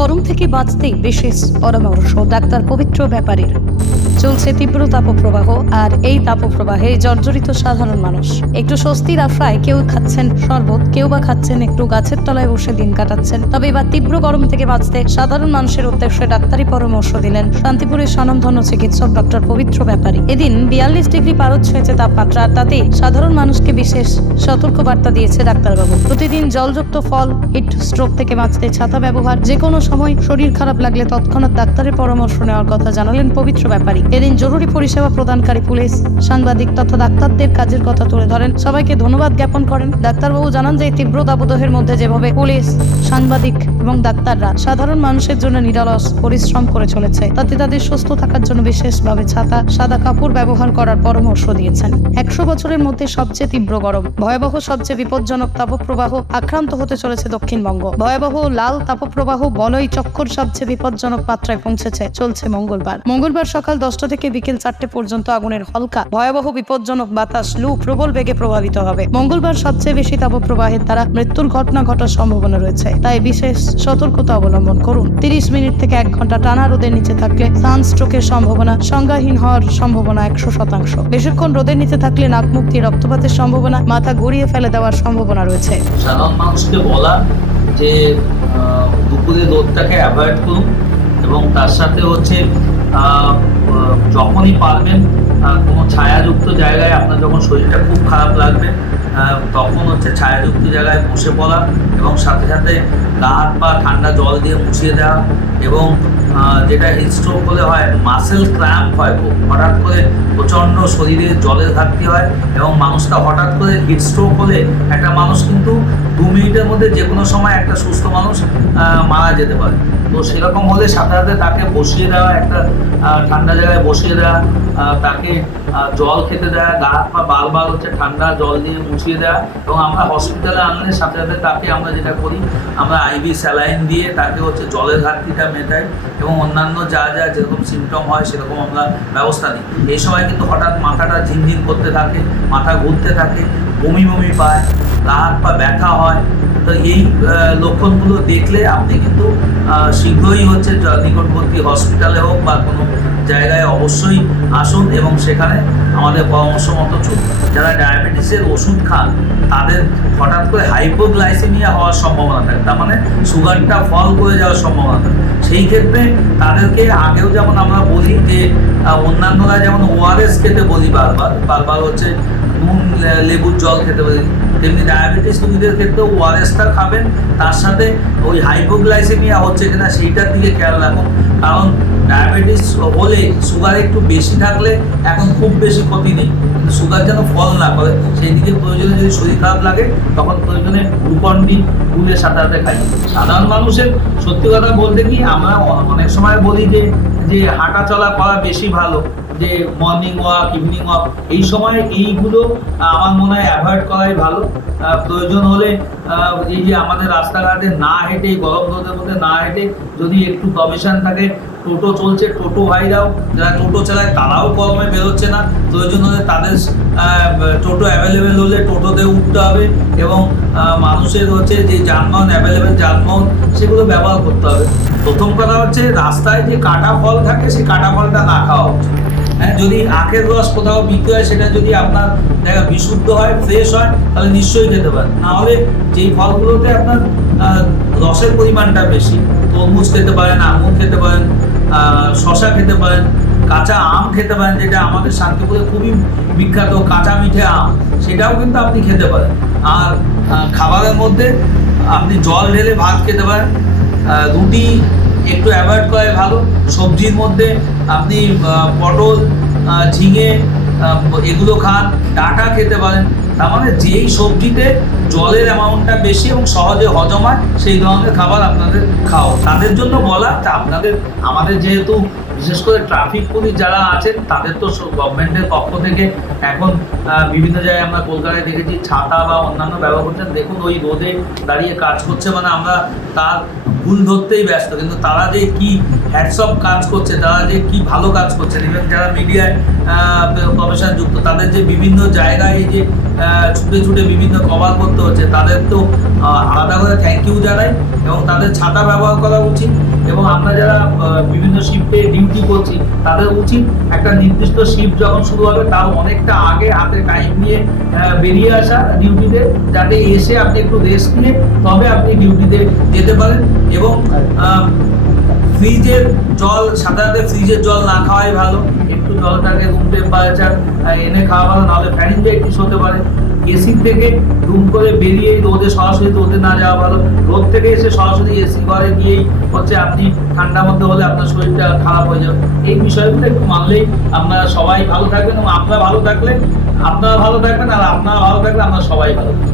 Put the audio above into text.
গরম থেকে বাঁচতেই বিশেষ পরামর্শ ডাক্তার পবিত্র ব্যাপারীর। চলছে তীব্র তাপপ্রবাহ আর এই তাপপ্রবাহে জর্জরিত সাধারণ মানুষ। একটু স্বস্তির আশায় কেউ খাচ্ছেন শরবত, কেউ বা খাচ্ছেন একটু গাছের তলায় বসে দিন কাটাচ্ছেন। তবে এবার তীব্র গরম থেকে বাঁচতে সাধারণ মানুষের উদ্দেশ্যে ডাক্তারি পরামর্শ দিলেন শান্তিপুরের স্বনামধন্য চিকিৎসক ডক্টর পবিত্র ব্যাপারী। এদিন বিয়াল্লিশ ডিগ্রি পারদ ছুঁয়েছে তাপমাত্রা আর তাতে সাধারণ মানুষকে বিশেষ সতর্কবার্তা দিয়েছে ডাক্তারবাবু। প্রতিদিন জলযুক্ত ফল, হিট স্ট্রোক থেকে বাঁচতে ছাতা ব্যবহার যে কোনো সময় শরীর খারাপ লাগলে তৎক্ষণাৎ ডাক্তারের পরামর্শ নেওয়ার কথা জানালেন পবিত্র ব্যাপারী। এদিন জরুরি পরিষেবা প্রদানকারী পুলিশ, সাংবাদিক তথা ডাক্তারদের কাজের কথা তুলে ধরেন। সবাইকে ধন্যবাদ জ্ঞাপন করেন। ডাক্তারবাবু জানান যে তীব্র দাবদাহের মধ্যে যেভাবে পুলিশ, সাংবাদিক এবং ডাক্তাররা সাধারণ মানুষের জন্য নিরলস পরিশ্রম করে চলেছে, তাতে তাদের সুস্থ থাকার জন্য বিশেষভাবে ছাতা, সাদা কাপড় ব্যবহার করার পরামর্শ দিয়েছেন। একশো বছরের মধ্যে সবচেয়ে তীব্র গরম, ভয়াবহ সবচেয়ে বিপজ্জনক তাপপ্রবাহ আক্রান্ত হতে চলেছে দক্ষিণবঙ্গ। ভয়াবহ লাল তাপপ্রবাহ বলয় চক্কর সবচেয়ে বিপজ্জনক মাত্রায় পৌঁছেছে, চলছে মঙ্গলবার। মঙ্গলবার সকাল দশটা থেকে বিকেল চারটে পর্যন্ত আগুনের হলকা, ভয়াবহ বিপজ্জনক বাতাস, লু, প্রবল বেগে প্রভাবিত হবে। মঙ্গলবার সবচেয়ে বেশি তাপপ্রবাহের দ্বারা মৃত্যুর ঘটনা ঘটার সম্ভাবনা রয়েছে, তাই বিশেষ সতর্কতা অবলম্বন করুন। তিরিশ মিনিট থেকে এক ঘণ্টা টানা রোদের নিচে থাকলে সানস্ট্রোকের সম্ভাবনা সংজ্ঞাহীন হওয়ার সম্ভাবনা একশো শতাংশ। বেশিক্ষণ রোদের নিচে থাকলে নাক, মুখ দিয়ে রক্তপাতের সম্ভাবনা, মাথা গড়িয়ে ফেলে দেওয়ার সম্ভাবনা রয়েছে। সাধারণ মানুষকে বলা যে দুপুরে রোদটাকে অ্যাভয়েড করুন এবং তার সাথে হচ্ছে যখনই পারবেন কোনো ছায়াযুক্ত জায়গায় আপনার যখন শরীরটা খুব খারাপ লাগবে তখন হচ্ছে ছায়াযুক্ত জায়গায় বসে পড়া এবং সাথে সাথে গা, হাত, পা ঠান্ডা জল দিয়ে মুছিয়ে দেওয়া এবং যেটা হিটস্ট্রোক হলে হয় মাসেল ক্র্যাম্প হয় হঠাৎ করে প্রচণ্ড শরীরে জলের ঘাটতি হয় এবং মানুষটা হঠাৎ করে হিটস্ট্রোক হলে একটা মানুষ কিন্তু দু মিনিটের মধ্যে যে কোনো সময় একটা সুস্থ মানুষ মারা যেতে পারে। তো সেরকম হলে সাথে সাথে তাকে বসিয়ে দেওয়া, একটা ঠান্ডা জায়গায় বসিয়ে দেওয়া তাকে জল খেতে দেওয়া গা হাত পা বারবার হচ্ছে ঠান্ডা, জল দিয়ে মুছিয়ে দেওয়া এবং আমরা হসপিটালে আনলে সাথে সাথে তাকে আমরা যেটা করি, আমরা আইভি স্যালাইন দিয়ে তাকে হচ্ছে জলের ঘাটতিটা মেটাই এবং অন্যান্য যা যা যেরকম সিমটম হয় সেরকম আমরা ব্যবস্থা নিই। এই সময় কিন্তু হঠাৎ মাথাটা ঝিনঝিন করতে থাকে, মাথা ঘুরতে থাকে, বমি বমি পায়, গা হাত পা ব্যথা হয় তো এই লক্ষণগুলো দেখলে আপনি কিন্তু শীঘ্রই হচ্ছে নিকটবর্তী হসপিটালে হোক বা কোনো জায়গায় অবশ্যই আসুন এবং সেখানে আমাদের পরামর্শ মতো চলুন। যারা ডায়াবেটিসের ওষুধ খান, তাদের হঠাৎ করে হাইপোগ্লাইসেমিয়া হওয়ার সম্ভাবনা থাকে। তার মানে সুগারটা ফল করে যাওয়ার সম্ভাবনা থাকে। সেই ক্ষেত্রে তাদেরকে আগেও যেমন আমরা বলি যে অন্যান্যরা যেমন ওআরএস খেতে বলি বারবার বারবার হচ্ছে নুন লেবুর জল খেতে বলি। তেমনি ডায়াবেটিস রোগীদের ক্ষেত্রেও ওআরএসটা খাবেন, তার সাথে ওই হাইপোগ্লাইসেমিয়া হচ্ছে কিনা সেইটার দিকে খেয়াল রাখুন। কারণ ডায়াবেটিস হলে সুগার একটু বেশি থাকলে এখন খুব বেশি ক্ষতি নেই। কিন্তু সুগার যেন ফল না করে, সেই দিকে প্রয়োজনে যদি শরীর খারাপ লাগে, তখন প্রয়োজনে গ্লুকন্ডি গুলে সাথে খাই সাধারণ মানুষের, সত্যি কথা বলতে কি, আমরা অনেক সময় বলি যে যে হাঁটা চলা করা বেশি ভালো। যে মর্নিং ওয়াক ইভিনিং ওয়াক এই সময় এইগুলো আমার মনে হয় অ্যাভয়েড করাই ভালো। প্রয়োজন হলে এই যে আমাদের রাস্তাঘাটে না হেঁটে গরম রোদের মধ্যে না হেঁটে যদি একটু কমিশন থাকে টোটো চলছে, টোটো ভাইরাও যারা টোটো চালায় তারাও গরমে বেরোচ্ছে না প্রয়োজন হলে তাদের টোটো অ্যাভেলেবেল হলে টোটোতে উঠতে হবে এবং মানুষের হচ্ছে যে যানবাহন অ্যাভেলেবেল যানবাহন সেগুলো ব্যবহার করতে হবে। প্রথম কথা হচ্ছে রাস্তায় যে কাটা ফল থাকে, সেই কাটা ফলটা না খাওয়া উচিত। হ্যাঁ যদি আখের রস কোথাও বিক্রি হয়, সেটা যদি আপনার দেখা বিশুদ্ধ হয় ফ্রেশ হয়, তাহলে নিশ্চয়ই খেতে পারেন। নাহলে যেই ফলগুলোতে আপনার রসের পরিমাণটা বেশি, তরমুজ খেতে পারেন, আঙুর খেতে পারেন শশা খেতে পারেন, কাঁচা আম খেতে পারেন, যেটা আমাদের শান্তিপুরে খুবই বিখ্যাত কাঁচা মিঠে আম, সেটাও কিন্তু আপনি খেতে পারেন। আর খাবারের মধ্যে আপনি জল ঢেলে ভাত খেতে পারেন রুটি একটু অ্যাভয়েড করাই ভালো। সবজির মধ্যে আপনি পটল ঝিঙে এগুলো খান, ডাঁটা খেতে পারেন। তার মানে যেই সবজিতে জলের অ্যামাউন্টটা বেশি এবং সহজে হজম হয় সেই ধরনের খাবার আপনাদের খাও তাদের জন্য বলা আপনাদের, আমাদের যেহেতু বিশেষ করে ট্রাফিক পুলিশ যারা আছেন, তাদের তো গভর্নমেন্টের পক্ষ থেকে এখন বিভিন্ন জায়গায় আমরা কলকাতায় দেখেছি, ছাতা বা অন্যান্য ব্যবহার করছেন। দেখুন, ওই রোদে দাঁড়িয়ে কাজ করছে মানে আমরা তার ভুল ধরতেই ব্যস্ত। কিন্তু তারা যে কি হ্যাটসঅপ কাজ করছে, তারা যে কি ভালো কাজ করছে ইভেন যারা মিডিয়ায় প্রফেশন যুক্ত তাদের যে বিভিন্ন জায়গায় যে ছুটে ছুটে বিভিন্ন কভার করতে হচ্ছে, তাদের তো আলাদা করে থ্যাংক ইউ জানাই এবং তাদের ছাতা ব্যবহার করা উচিত এবং আমরা যারা বিভিন্ন শিফটে ডিউটি করছি, তাদের উচিত একটা নির্দিষ্ট শিফট যখন শুরু হবে তার অনেকটা আগে হাতে টাইম নিয়ে বেরিয়ে আসা ডিউটিতে যাতে এসে আপনি একটু রেস্ট নিয়ে তবে আপনি ডিউটিতে যেতে পারেন এবং ফ্রিজের জল, সাধারণত ফ্রিজের জল না খাওয়াই ভালো। একটু রুম টেম্পারেচার এনে খাওয়া ভালো নাহলে হতে পারে। এসি থেকে রুম করে বেরিয়ে রোদে সরাসরি রোদে না যাওয়া ভালো। রোদ থেকে এসে সরাসরি এসি ঘরে গিয়েই হচ্ছে আপনি ঠান্ডার মধ্যে হলে আপনার শরীরটা খারাপ হয়ে যাবে। এই বিষয়গুলো একটু মানলেই আপনারা সবাই ভালো থাকবেন এবং আপনারা ভালো থাকলে, আপনারা ভালো থাকবেন আর আপনারা ভালো থাকলে আমরা সবাই ভালো